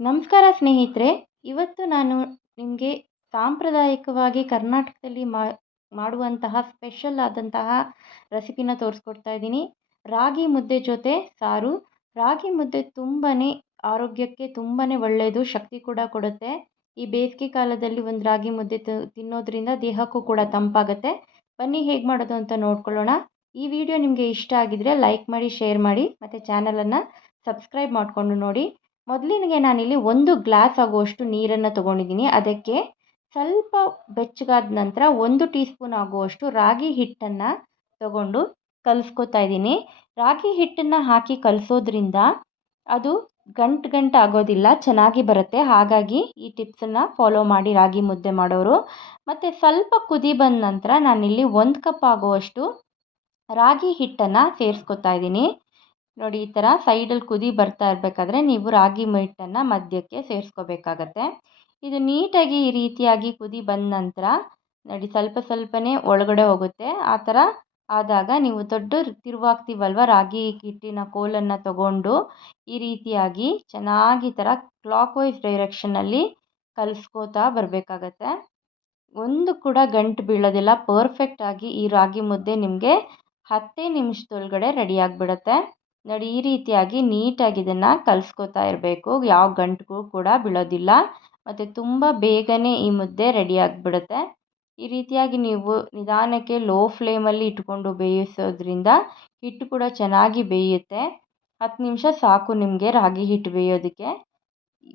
ನಮಸ್ಕಾರ ಸ್ನೇಹಿತರೆ. ಇವತ್ತು ನಾನು ನಿಮಗೆ ಸಾಂಪ್ರದಾಯಿಕವಾಗಿ ಕರ್ನಾಟಕದಲ್ಲಿ ಮಾಡುವಂತಹ ಸ್ಪೆಷಲ್ ಆದಂತಹ ರೆಸಿಪಿನ ತೋರಿಸ್ಕೊಡ್ತಾ ಇದ್ದೀನಿ. ರಾಗಿ ಮುದ್ದೆ ಜೊತೆ ಸಾರು. ರಾಗಿ ಮುದ್ದೆ ತುಂಬಾ ಆರೋಗ್ಯಕ್ಕೆ ತುಂಬಾ ಒಳ್ಳೆಯದು, ಶಕ್ತಿ ಕೂಡ ಕೊಡುತ್ತೆ. ಈ ಬೇಸಿಗೆ ಕಾಲದಲ್ಲಿ ಒಂದು ರಾಗಿ ಮುದ್ದೆ ತಿನ್ನೋದ್ರಿಂದ ದೇಹಕ್ಕೂ ಕೂಡ ತಂಪಾಗುತ್ತೆ. ಬನ್ನಿ ಹೇಗೆ ಮಾಡೋದು ಅಂತ ನೋಡ್ಕೊಳ್ಳೋಣ. ಈ ವಿಡಿಯೋ ನಿಮಗೆ ಇಷ್ಟ ಆಗಿದ್ರೆ ಲೈಕ್ ಮಾಡಿ, ಶೇರ್ ಮಾಡಿ ಮತ್ತು ಚಾನಲನ್ನು ಸಬ್ಸ್ಕ್ರೈಬ್ ಮಾಡಿಕೊಂಡು ನೋಡಿ. ಮೊದಲಿಗೆ ನಾನಿಲ್ಲಿ 1 ಗ್ಲಾಸ್ ಆಗುವಷ್ಟು ನೀರನ್ನು ತೊಗೊಂಡಿದ್ದೀನಿ. ಅದಕ್ಕೆ ಸ್ವಲ್ಪ ಬೆಚ್ಚಗಾದ ನಂತರ 1 ಟೀ ಸ್ಪೂನ್ ಆಗುವಷ್ಟು ರಾಗಿ ಹಿಟ್ಟನ್ನು ತಗೊಂಡು ಕಲಿಸ್ಕೊತಾ ಇದ್ದೀನಿ. ರಾಗಿ ಹಿಟ್ಟನ್ನು ಹಾಕಿ ಕಲಿಸೋದ್ರಿಂದ ಅದು ಗಂಟು ಆಗೋದಿಲ್ಲ, ಚೆನ್ನಾಗಿ ಬರುತ್ತೆ. ಹಾಗಾಗಿ ಈ ಟಿಪ್ಸನ್ನು ಫಾಲೋ ಮಾಡಿ ರಾಗಿ ಮುದ್ದೆ ಮಾಡೋರು. ಮತ್ತು ಸ್ವಲ್ಪ ಕುದಿ ಬಂದ ನಂತರ ನಾನಿಲ್ಲಿ 1 ಕಪ್ ಆಗುವಷ್ಟು ರಾಗಿ ಹಿಟ್ಟನ್ನು ಸೇರಿಸ್ಕೊತಾ ಇದ್ದೀನಿ. ನೋಡಿ, ಈ ಥರ ಸೈಡಲ್ಲಿ ಕುದಿ ಬರ್ತಾ ಇರಬೇಕಾದ್ರೆ ನೀವು ರಾಗಿ ಹಿಟ್ಟನ್ನು ಮಧ್ಯಕ್ಕೆ ಸೇರಿಸ್ಕೋಬೇಕಾಗತ್ತೆ. ಇದು ನೀಟಾಗಿ ಈ ರೀತಿಯಾಗಿ ಕುದಿ ಬಂದ ನಂತರ ನೋಡಿ ಸ್ವಲ್ಪನೇ ಒಳಗಡೆ ಹೋಗುತ್ತೆ. ಆ ಥರ ಆದಾಗ ನೀವು ದೊಡ್ಡ ತಿರುವಾಗ್ತೀವಲ್ವ, ರಾಗಿ ಹಿಟ್ಟಿನ ಕೋಲನ್ನು ತಗೊಂಡು ಈ ರೀತಿಯಾಗಿ ಚೆನ್ನಾಗಿ ಈ ಥರ ಕ್ಲಾಕ್ ವೈಸ್ ಡೈರೆಕ್ಷನಲ್ಲಿ ಕಲಿಸ್ಕೋತಾ ಬರಬೇಕಾಗತ್ತೆ. ಒಂದು ಕೂಡ ಗಂಟು ಬೀಳೋದಿಲ್ಲ. ಪರ್ಫೆಕ್ಟಾಗಿ ಈ ರಾಗಿ ಮುದ್ದೆ ನಿಮಗೆ 10 ನಿಮಿಷದೊಳಗಡೆ ರೆಡಿಯಾಗಿಬಿಡುತ್ತೆ. ನೋಡಿ, ಈ ರೀತಿಯಾಗಿ ನೀಟಾಗಿ ಇದನ್ನು ಕಲಿಸ್ಕೊತಾ ಇರಬೇಕು. ಯಾವ ಗಂಟು ಕೂಡ ಬೀಳೋದಿಲ್ಲ ಮತ್ತು ತುಂಬ ಬೇಗನೆ ಈ ಮುದ್ದೆ ರೆಡಿಯಾಗಿಬಿಡುತ್ತೆ. ಈ ರೀತಿಯಾಗಿ ನೀವು ನಿಧಾನಕ್ಕೆ ಲೋ ಫ್ಲೇಮಲ್ಲಿ ಇಟ್ಕೊಂಡು ಬೇಯಿಸೋದ್ರಿಂದ ಹಿಟ್ಟು ಕೂಡ ಚೆನ್ನಾಗಿ ಬೇಯುತ್ತೆ. 10 ನಿಮಿಷ ಸಾಕು ನಿಮಗೆ ರಾಗಿ ಹಿಟ್ಟು ಬೇಯೋದಕ್ಕೆ.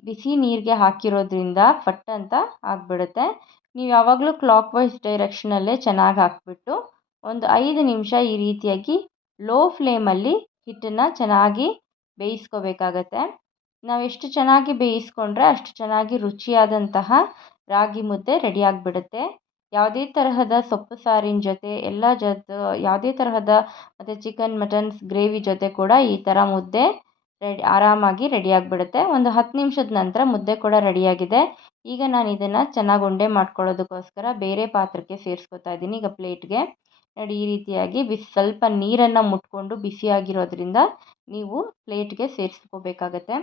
ಬಿಸಿ ನೀರಿಗೆ ಹಾಕಿರೋದ್ರಿಂದ ಫಟ್ ಅಂತ ಆಗಿಬಿಡುತ್ತೆ. ನೀವು ಯಾವಾಗಲೂ ಕ್ಲಾಕ್ ವೈಸ್ ಡೈರೆಕ್ಷನಲ್ಲೇ ಚೆನ್ನಾಗಿ ಹಾಕಿಬಿಟ್ಟು ಒಂದು 5 ನಿಮಿಷ ಈ ರೀತಿಯಾಗಿ ಲೋ ಫ್ಲೇಮಲ್ಲಿ ಹಿಟ್ಟನ್ನು ಚೆನ್ನಾಗಿ ಬೇಯಿಸ್ಕೋಬೇಕಾಗತ್ತೆ. ನಾವು ಎಷ್ಟು ಚೆನ್ನಾಗಿ ಬೇಯಿಸ್ಕೊಂಡ್ರೆ ಅಷ್ಟು ಚೆನ್ನಾಗಿ ರುಚಿಯಾದಂತಹ ರಾಗಿ ಮುದ್ದೆ ರೆಡಿಯಾಗಿಬಿಡುತ್ತೆ. ಯಾವುದೇ ತರಹದ ಸೊಪ್ಪು ಸಾರಿನ ಜೊತೆ ಯಾವುದೇ ತರಹದ ಮತ್ತು ಚಿಕನ್ ಮಟನ್ಸ್ ಗ್ರೇವಿ ಜೊತೆ ಕೂಡ ಈ ಥರ ಮುದ್ದೆ ಆರಾಮಾಗಿ ರೆಡಿಯಾಗಿಬಿಡುತ್ತೆ. ಒಂದು 10 ನಿಮಿಷದ ನಂತರ ಮುದ್ದೆ ಕೂಡ ರೆಡಿಯಾಗಿದೆ. ಈಗ ನಾನು ಇದನ್ನು ಚೆನ್ನಾಗಿ ಉಂಡೆ ಮಾಡ್ಕೊಳ್ಳೋದಕ್ಕೋಸ್ಕರ ಬೇರೆ ಪಾತ್ರಕ್ಕೆ ಸೇರಿಸ್ಕೊತಾ ಇದ್ದೀನಿ. ಈಗ ಪ್ಲೇಟ್ಗೆ ನೋಡಿ, ಈ ರೀತಿಯಾಗಿ ಸ್ವಲ್ಪ ನೀರನ್ನು ಮುಟ್ಕೊಂಡು ಬಿಸಿಯಾಗಿರೋದ್ರಿಂದ ನೀವು ಪ್ಲೇಟ್ಗೆ ಸೇರಿಸ್ಕೋಬೇಕಾಗತ್ತೆ.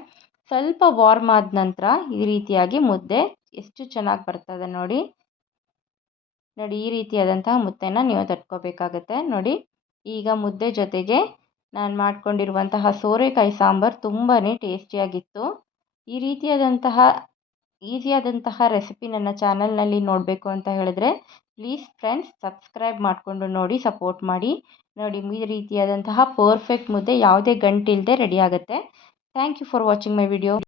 ಸ್ವಲ್ಪ ವಾರ್ಮ್ ಆದ ನಂತರ ಈ ರೀತಿಯಾಗಿ ಮುದ್ದೆ ಎಷ್ಟು ಚೆನ್ನಾಗಿ ಬರ್ತದೆ ನೋಡಿ. ಈ ರೀತಿಯಾದಂತಹ ಮುದ್ದೆನ ನೀವು ತಟ್ಕೋಬೇಕಾಗತ್ತೆ. ನೋಡಿ, ಈಗ ಮುದ್ದೆ ಜೊತೆಗೆ ನಾನು ಮಾಡ್ಕೊಂಡಿರುವಂತಹ ಸೋರೆಕಾಯಿ ಸಾಂಬಾರು ತುಂಬಾ ಟೇಸ್ಟಿಯಾಗಿತ್ತು. ಈ ರೀತಿಯಾದಂತಹ ಈಸಿಯಾದಂತಹ ರೆಸಿಪಿ ನನ್ನ ಚಾನಲ್ನಲ್ಲಿ ನೋಡಬೇಕು ಅಂತ ಹೇಳಿದ್ರೆ ಪ್ಲೀಸ್ ಫ್ರೆಂಡ್ಸ್ ಸಬ್ಸ್ಕ್ರೈಬ್ ಮಾಡಿಕೊಂಡು ನೋಡಿ, ಸಪೋರ್ಟ್ ಮಾಡಿ. ನೋಡಿ, ಈ ರೀತಿಯಾದಂತಹ ಪರ್ಫೆಕ್ಟ್ ಮುದ್ದೆ ಯಾವುದೇ ಗಂಟಿಲ್ಲದೆ ರೆಡಿ ಆಗುತ್ತೆ. Thank you for watching my video.